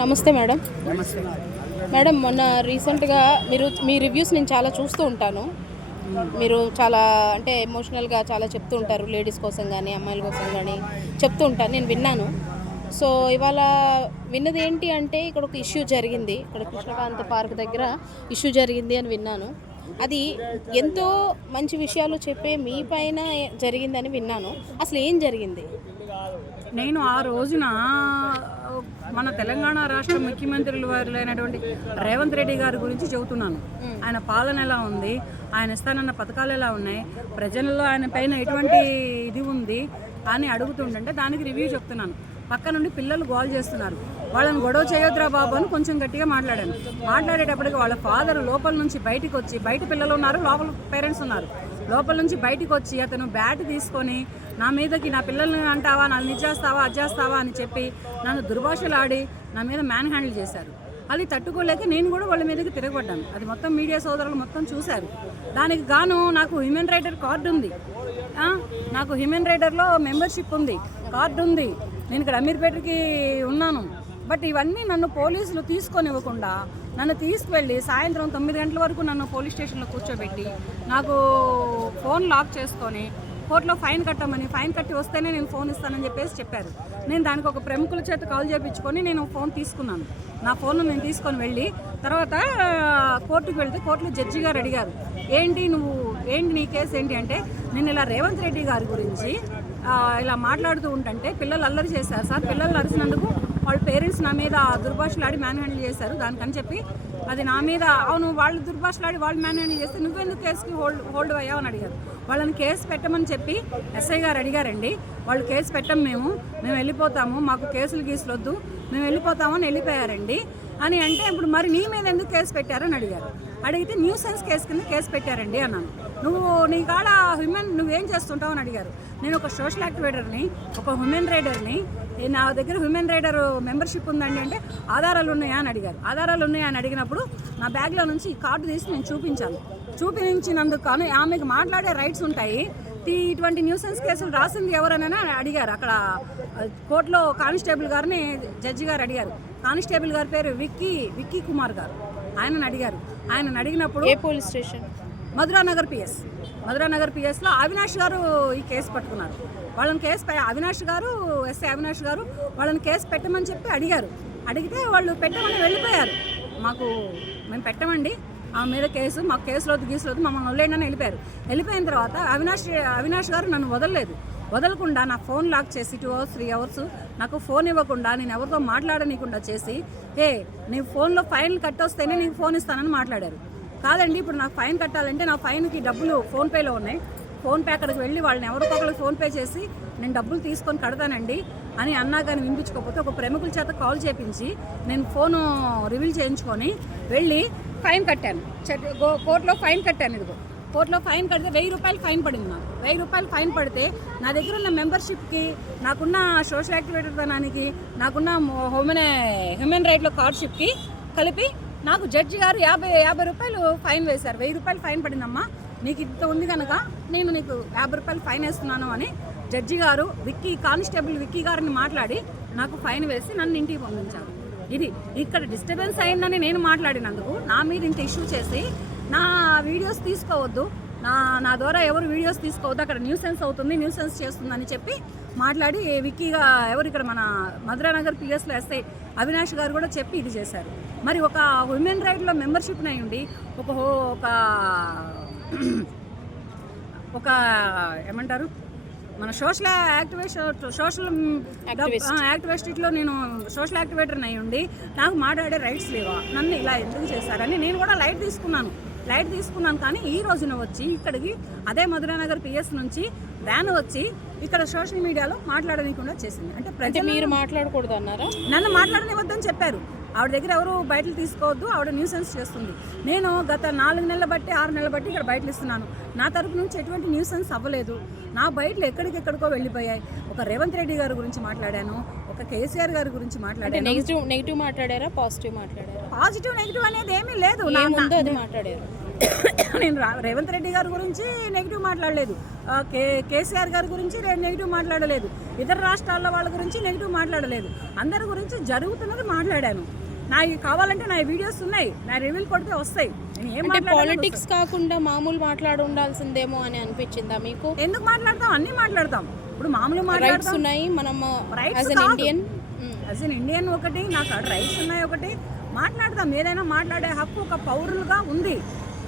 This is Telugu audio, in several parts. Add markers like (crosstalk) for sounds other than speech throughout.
నమస్తే మేడం. మేడం. మొన్న రీసెంట్గా మీరు మీ రివ్యూస్ నేను చాలా చూస్తూ ఉంటాను. మీరు చాలా అంటే ఎమోషనల్గా చాలా చెప్తూ ఉంటారు లేడీస్ కోసం కానీ అమ్మాయిల కోసం కానీ చెప్తూ ఉంటాను. నేను విన్నాను. సో ఇవాళ విన్నది ఏంటి అంటే ఇక్కడ ఒక ఇష్యూ జరిగింది. ఇక్కడ కృష్ణకాంత్ పార్క్ దగ్గర ఇష్యూ జరిగింది అని విన్నాను. అది ఎంతో మంచి విషయాలు చెప్పే మీ పైన జరిగిందని విన్నాను. అసలు ఏం జరిగింది? నేను ఆ రోజున మన తెలంగాణ రాష్ట్ర ముఖ్యమంత్రులు వారులైనటువంటి రేవంత్ రెడ్డి గారి గురించి చెబుతున్నాను. ఆయన పాలన ఎలా ఉంది? ఆయన ఇస్తానన్న పథకాలు ఎలా ఉన్నాయి? ప్రజల్లో ఆయన పైన ఎటువంటి ఇది ఉంది? అని అడుగుతుంటే దానికి రివ్యూ చెప్తున్నాను. పక్క నుండి పిల్లలు గోల్ చేస్తున్నారు. వాళ్ళని గొడవ చేయొద్దురా బాబు అని కొంచెం గట్టిగా మాట్లాడాను. మాట్లాడేటప్పటికి వాళ్ళ ఫాదర్ లోపల నుంచి బయటకు వచ్చి బయట పిల్లలు ఉన్నారు లోపల పేరెంట్స్ ఉన్నారు. లోపల నుంచి బయటికి వచ్చి అతను బ్యాట్ తీసుకొని నా మీదకి నా పిల్లల్ని అంటావా? నన్ను నిజేస్తావా అజ్జేస్తావా అని చెప్పి నన్ను దుర్భాషలు ఆడి నా మీద మ్యాన్ హ్యాండిల్ చేశారు. అది తట్టుకోలేక నేను కూడా వాళ్ళ మీదకి తిరగబడ్డాను. అది మొత్తం మీడియా సోదరులు మొత్తం చూశారు. దానికి గాను నాకు హ్యూమన్ రైటర్ కార్డు ఉంది. నాకు హ్యూమన్ రైటర్లో మెంబర్షిప్ ఉంది. కార్డు ఉంది. నేను ఇక్కడ అమీర్పేటకి ఉన్నాను. బట్ ఇవన్నీ నన్ను పోలీసులు తీసుకొని ఇవ్వకుండా నన్ను తీసుకువెళ్ళి సాయంత్రం తొమ్మిది గంటల వరకు నన్ను పోలీస్ స్టేషన్లో కూర్చోబెట్టి నాకు ఫోన్ లాక్ చేసుకొని కోర్టులో ఫైన్ కట్టమని ఫైన్ కట్టి వస్తేనే నేను ఫోన్ ఇస్తానని చెప్పేసి చెప్పారు. నేను దానికి ఒక ప్రముఖుల చేత కాల్ చేయించుకొని నేను ఫోన్ తీసుకున్నాను. నా ఫోన్ను నేను తీసుకొని వెళ్ళి తర్వాత కోర్టుకు వెళ్తే కోర్టులో జడ్జి గారు అడిగారు ఏంటి నువ్వు ఏంటి నీ కేసు ఏంటి? అంటే నేను ఇలా రేవంత్ రెడ్డి గారి గురించి ఇలా మాట్లాడుతూ ఉంటుంటే పిల్లలు అల్లరి చేశారు సార్ పిల్లలు అరిసినందుకు వాళ్ళ పేరెంట్స్ నా మీద దుర్భాషలాడి మ్యాన్ హ్యాండిల్ చేశారు దానికని చెప్పి అది నా మీద అవును వాళ్ళు దుర్భాషలాడి వాళ్ళు మ్యాన్ హ్యాండిల్ చేస్తే నువ్వెందుకు కేసుకి హోల్డ్ హోల్డ్ అయ్యావు అని అడిగారు. వాళ్ళని కేసు పెట్టమని చెప్పి ఎస్ఐ గారు అడిగారండి. వాళ్ళు కేసు పెట్టం మేము మేము వెళ్ళిపోతాము మాకు కేసులు గీసులు వద్దు మేము వెళ్ళిపోతామని వెళ్ళిపోయారండి. అని అంటే ఇప్పుడు మరి నీ మీద ఎందుకు కేసు పెట్టారని అడిగారు. అడిగితే న్యూ సెన్స్ కేసు కింద కేసు పెట్టారండి అన్నాను. నువ్వు నీ కాడ హ్యూమన్ నువ్వేం చేస్తుంటావు అని అడిగారు. నేను ఒక సోషల్ యాక్టివేటర్ని ఒక హ్యూమన్ రైడర్ని నా దగ్గర హ్యూమన్ రైడర్ మెంబర్షిప్ ఉందండి అంటే ఆధారాలు ఉన్నాయా అని అడిగారు. ఆధారాలు ఉన్నాయా అని అడిగినప్పుడు నా బ్యాగ్లో నుంచి ఈ కార్డు తీసి నేను చూపించాను. చూపించినందుకు కాను ఆమెకు మాట్లాడే రైట్స్ ఉంటాయి. ఇటువంటి న్యూసెన్స్ కేసులు రాసింది ఎవరనని అడిగారు. అక్కడ కోర్టులో కానిస్టేబుల్ గారిని జడ్జి గారు అడిగారు. కానిస్టేబుల్ గారి పేరు విక్కీ విక్కీ కుమార్ గారు. ఆయనను అడిగారు. ఆయనను అడిగినప్పుడు ఏ police station? Madhuranagar PS. Madhuranagar పిఎస్లో Avinash గారు ఈ కేసు పట్టుకున్నారు. వాళ్ళని కేసు పె- అవినాష్ గారు ఎస్ఐ అవినాష్ గారు వాళ్ళని కేసు పెట్టమని చెప్పి అడిగారు. అడిగితే వాళ్ళు పెట్టమని వెళ్ళిపోయారు. మాకు మేము పెట్టమండి. ఆ మీద కేసు మాకు కేసులో గీసులో మమ్మల్ని వదిలేయండి అని వెళ్ళిపోయారు. వెళ్ళిపోయిన తర్వాత అవినాష్ అవినాష్ గారు నన్ను వదలలేదు. వదలకుండా నా ఫోన్ లాక్ చేసి టూ అవర్స్ త్రీ అవర్స్ నాకు ఫోన్ ఇవ్వకుండా నేను ఎవరితో మాట్లాడనీయకుండా చేసి హే నీ ఫోన్లో ఫైన్ కట్టొస్తేనే నీకు ఫోన్ ఇస్తానని మాట్లాడారు. కాదండి ఇప్పుడు నాకు ఫైన్ కట్టాలంటే నా ఫైన్కి డబ్బులు ఫోన్పేలో ఉన్నాయి. ఫోన్పే అక్కడికి వెళ్ళి వాళ్ళని ఎవరికొకరికి ఫోన్పే చేసి నేను డబ్బులు తీసుకొని కడతానండి అని అన్నా కానీ వినిపించుకోకపోతే ఒక ప్రముఖుల చేత కాల్ చేపించి నేను ఫోను రివీల్ చేయించుకొని వెళ్ళి ఫైన్ కట్టాను. కోర్టులో ఫైన్ కట్టాను ఇదిగో. కోర్టులో ఫైన్ కడితే వెయ్యి రూపాయలు ఫైన్ పడింది మాకు. వెయ్యి రూపాయలు ఫైన్ పడితే నా దగ్గర ఉన్న మెంబర్షిప్కి నాకున్న సోషల్ యాక్టివేటర్ తనానికి నాకున్న హ్యూమన్ హ్యూమన్ రైట్లో కార్డ్షిప్కి కలిపి నాకు జడ్జి గారు యాభై యాభై రూపాయలు ఫైన్ వేశారు. వెయ్యి రూపాయలు ఫైన్ పడిందమ్మా. నీకు ఇంత ఉంది కనుక నేను నీకు యాభై రూపాయలు ఫైన్ వేస్తున్నాను అని జడ్జి గారు విక్కీ కానిస్టేబుల్ విక్కీ గారిని మాట్లాడి నాకు ఫైన్ వేసి నన్ను ఇంటికి పంపించారు. ఇది ఇక్కడ డిస్టర్బెన్స్ అయిందని నేను మాట్లాడినందుకు నా మీద ఇంత ఇష్యూ చేసి నా వీడియోస్ తీసుకోవద్దు. నా నా ద్వారా ఎవరు వీడియోస్ తీసుకోవద్దు. అక్కడ న్యూసెన్స్ అవుతుంది న్యూసెన్స్ చేస్తుందని చెప్పి మాట్లాడి విక్కీగా ఎవరు ఇక్కడ మన మధురానగర్ పిఎస్లో ఎస్ఐ అవినాష్ గారు కూడా చెప్పి ఇది చేశారు. మరి ఒక హ్యూమన్ రైట్లో మెంబర్షిప్ ఉండి ఒక హో- ఒక (clears throat) ఒక ఏమంటారు? మన సోషల్ యాక్టివేషన్ సోషల్ యాక్టివిస్ట్లో నేను సోషల్ యాక్టివేటర్ అయి ఉండి నాకు మాట్లాడే రైట్స్ లేవా? నన్ను ఇలా ఎందుకు చేశారని నేను కూడా లైట్ తీసుకున్నాను. లైట్ తీసుకున్నాను కానీ ఈ రోజున వచ్చి ఇక్కడికి అదే మధురానగర్ పిఎస్ నుంచి వ్యాన్ వచ్చి ఇక్కడ సోషల్ మీడియాలో మాట్లాడనీయకుండా చేసింది. అంటే అంటే ప్రజలు మీరు మాట్లాడకూడదు అన్నారా నన్ను మాట్లాడనివద్దని చెప్పారు. ఆవిడ దగ్గర ఎవరు బయటలు తీసుకోవద్దు ఆవిడ న్యూసెన్స్ చేస్తుంది. నేను గత నాలుగు నెలల బట్టి ఆరు నెలల బట్టి ఇక్కడ బయటలు ఇస్తున్నాను. నా తరపు నుంచి ఎటువంటి న్యూసెన్స్ అవ్వలేదు. నా బయటలు ఎక్కడికెక్కడికో వెళ్ళిపోయాయి. ఒక రేవంత్ రెడ్డి గారి గురించి మాట్లాడాను ఒక కేసీఆర్ గారి గురించి మాట్లాడాను. నెగిటివ్ నెగిటివ్ మాట్లాడారా పాజిటివ్ మాట్లాడారా? పాజిటివ్ నెగిటివ్ అనేది ఏమీ లేదు. మాట్లాడారు. నేను రేవంత్ రెడ్డి గారి గురించి నెగిటివ్ మాట్లాడలేదు. కే కేసీఆర్ గారి గురించి నెగిటివ్ మాట్లాడలేదు. ఇతర రాష్ట్రాల వాళ్ళ గురించి నెగిటివ్ మాట్లాడలేదు. అందరి గురించి జరుగుతున్నది మాట్లాడాను. నా కావాలంటే నా వీడియోస్ ఉన్నాయి. నా రివ్యూలు కొడితే వస్తాయి. నేను అంటే పాలిటిక్స్ కాకుండా మామూలు మాట్లాడి ఉండాల్సిందేమో అని అనిపించిందా మీకు? ఎందుకు మాట్లాడతాం? అన్నీ మాట్లాడతాం. ఇప్పుడు మామూలు రైట్స్ ఉన్నాయి మనం as an. Indian as an Indian ఒకటి నాకు రైట్స్ ఉన్నాయి ఒకటి. మాట్లాడదాం. ఏదైనా మాట్లాడే హక్కు ఒక పౌరులుగా ఉంది.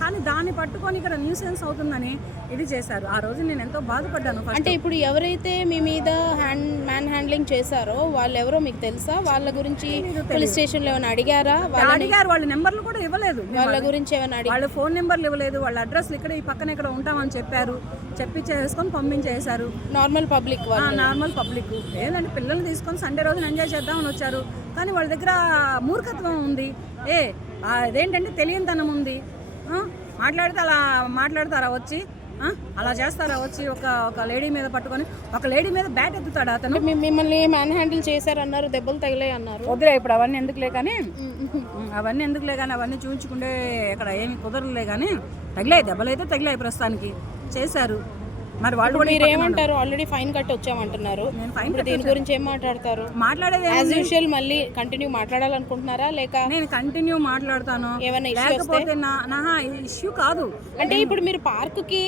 కానీ దాన్ని పట్టుకొని ఇక్కడ న్యూసెన్స్ అవుతుందని ఇది చేశారు. ఆ రోజు నేను ఎంతో బాధపడ్డాను అంటే ఇప్పుడు ఎవరైతే మీ మీద హ్యాండ్ మ్యాన్ హ్యాండ్లింగ్ చేశారో వాళ్ళు ఎవరో మీకు తెలుసా? వాళ్ళ గురించి పోలీస్ స్టేషన్లో ఏమైనా అడిగారా? అడిగారు వాళ్ళ నెంబర్లు కూడా ఇవ్వలేదు వాళ్ళ గురించి ఏమైనా అడిగి వాళ్ళ ఫోన్ నెంబర్లు ఇవ్వలేదు వాళ్ళ అడ్రస్ ఇక్కడ ఈ పక్కన ఇక్కడ ఉంటామని చెప్పారు. చెప్పి చేసుకొని పంపించేశారు. నార్మల్ పబ్లిక్ నార్మల్ పబ్లిక్ ఏంటంటే పిల్లల్ని తీసుకొని సండే రోజున ఎంజాయ్ చేద్దామని వచ్చారు. కానీ వాళ్ళ దగ్గర మూర్ఖత్వం ఉంది. ఏ అదేంటంటే తెలియనితనం ఉంది. మాట్లాడితే అలా మాట్లాడతారా వచ్చి? అలా చేస్తారా వచ్చి ఒక ఒక లేడీ మీద పట్టుకొని? ఒక లేడీ మీద బ్యాట్ ఎత్తుతాడు అతను? మిమ్మల్ని మ్యాన్ హ్యాండిల్ చేశారన్నారు దెబ్బలు తగిలాయి అన్నారు. వద్దులే ఇప్పుడు అవన్నీ ఎందుకులే కానీ? అవన్నీ ఎందుకులే కానీ అవన్నీ చూపించుకుంటే ఇక్కడ ఏమి కుదరలే కానీ తగిలాయి దెబ్బలైతే తగిలాయి ప్రస్తుతానికి. చేశారు. మరి వాళ్ళు కూడా మీరు ఏమంటారు ఆల్రెడీ ఫైన్ కట్టి వచ్చామంటున్నారు ఇప్పుడు దీని గురించి ఏం మాట్లాడతారు? మాట్లాడేది యాజ్ యూజువల్ మళ్ళీ కంటిన్యూ మాట్లాడాలనుకుంటున్నారా లేక నేను కంటిన్యూ మాట్లాడతాను. ఏమైనా ఇష్యూ వస్తే? నా ఇష్యూ కాదు. అంటే ఇప్పుడు మీరు పార్కుకి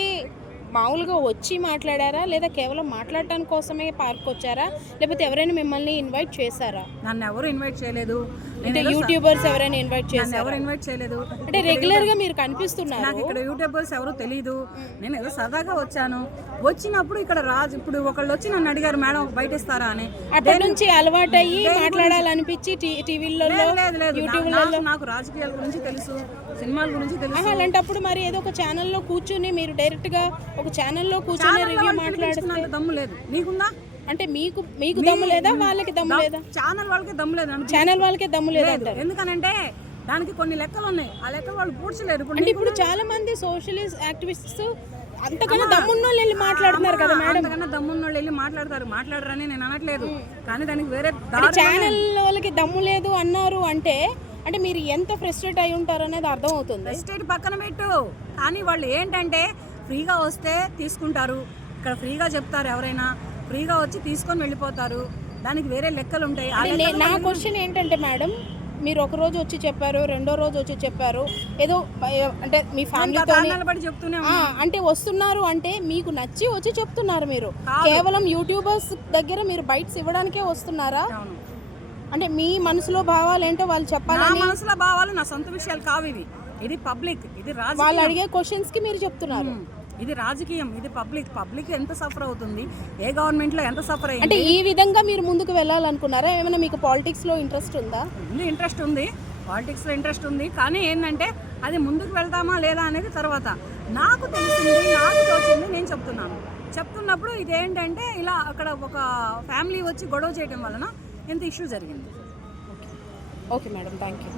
మామూలుగా వచ్చి మాట్లాడారా? లేదా కేవలం మాట్లాడటానికి కోసమే పార్క్ వచ్చారా లేకపోతే ఎవరైనా మిమ్మల్ని ఇన్వైట్ చేశారా? నన్ను ఎవరు ఇన్వైట్ చేయలేదు. అంటే యూట్యూబర్స్ ఎవరైనా ఇన్వైట్ చేశారా? ఎవరు ఇన్వైట్ చేయలేదు. అంటే రెగ్యులర్గా మీరు కనిపిస్తున్నారు. నాకు ఇక్కడ యూట్యూబర్స్ ఎవరు తెలియదు నేను ఏదో సరదాగా వచ్చాను. వచ్చినప్పుడు ఇక్కడ రాజు ఇప్పుడు ఒకళ్ళు వచ్చి నన్ను అడిగారు మేడం బయట ఇస్తారా అని. అప్పటి నుంచి అలవాటు అయ్యి మాట్లాడాలనిపించి టీవీలలో లేదు లేదు యూట్యూబ్ నా- నాకు రాజకీయాల గురించి తెలుసు సినిమాల గురించి తెలుసు. అలాంటప్పుడు మరి ఏదో ఒక ఛానల్లో కూర్చుని మీరు డైరెక్ట్గా ఒక ఛానల్లో కూర్చొని రివ్యూ వాళ్ళు మాట్లాడితే పిలిపించుకున్నంత దమ్ము లేదు. నీకుందా? అంటే మీకు మీకు దమ్ము లేదా వాళ్ళకి దమ్ము లేదా? ఛానల్ వాళ్ళకి దమ్ము లేదు ఛానల్ వాళ్ళకే దమ్ము లేదా లేదు. ఎందుకనంటే దానికి కొన్ని లెక్కలు ఉన్నాయి. ఆ లెక్కలు వాళ్ళు పూడ్చలేరు. ఇప్పుడు అంటే ఇప్పుడు చాలా మంది సోషలిస్ట్ యాక్టివిస్ట్స్ అంతకన్నా దమ్మున్న వాళ్ళు మాట్లాడుతున్నారు కదా మేడం. అంతకన్నా దమ్మున్న వాళ్ళు మాట్లాడతారు. మాట్లాడరని నేను అనట్లేదు. కానీ దానికి వేరే ఛానల్ వాళ్ళకి దమ్ము లేదు అన్నారు అంటే అంటే మీరు ఎంత ఫ్రస్ట్రేట్ అయి ఉంటారు అనేది అర్థం అవుతుంది స్టేట్ పక్కన పెట్టు. కానీ వాళ్ళు ఏంటంటే ఫ్రీగా వస్తే తీసుకుంటారు. ఇక్కడ ఫ్రీగా చెప్తారు ఎవరైనా. ఫ్రీగా వచ్చి తీసుకొని వెళ్ళిపోతారు. దానికి వేరే లెక్కలు ఉంటాయి. నే- క్వశ్చన్ ఏంటంటే మేడం మీరు ఒక రోజు వచ్చి చెప్పారు రెండో రోజు వచ్చి చెప్పారు ఏదో అంటే మీ ఫ్యామిలీతో అంటే వస్తున్నారు అంటే మీకు నచ్చి వచ్చి చెప్తున్నారు మీరు. కేవలం యూట్యూబర్స్ దగ్గర మీరు బైట్స్ ఇవ్వడానికే వస్తున్నారా? అంటే మీ మనసులో భావాలు ఏంటో వాళ్ళు నా చెప్పాలని మనసులో భావాలు నా సొంత విషయాలు కావు ఇవి. ఇది పబ్లిక్ ఇది వాళ్ళు అడిగే క్వశ్చన్స్కి మీరు చెప్తున్నారు. ఇది రాజకీయం ఇది పబ్లిక్. పబ్లిక్ ఎంత సఫర్ అవుతుంది? ఏ గవర్నమెంట్లో ఎంత సఫర్ అయ్యింది అంటే ఈ విధంగా మీరు ముందుకు వెళ్ళాలనుకున్నారా? ఏమైనా మీకు పాలిటిక్స్లో ఇంట్రెస్ట్ ఉందా? ఉంది ఇంట్రెస్ట్ ఉంది. పాలిటిక్స్లో ఇంట్రెస్ట్ ఉంది. కానీ ఏంటంటే అది ముందుకు వెళ్తామా లేదా అనేది తర్వాత. నాకు తెలిసింది నాకు తోచింది నేను చెప్తున్నాను. చెప్తున్నప్పుడు ఇదేంటంటే ఇలా అక్కడ ఒక ఫ్యామిలీ వచ్చి గొడవ చేయడం వలన ఎంత ఇష్యూ జరిగింది. Okay madam thank you.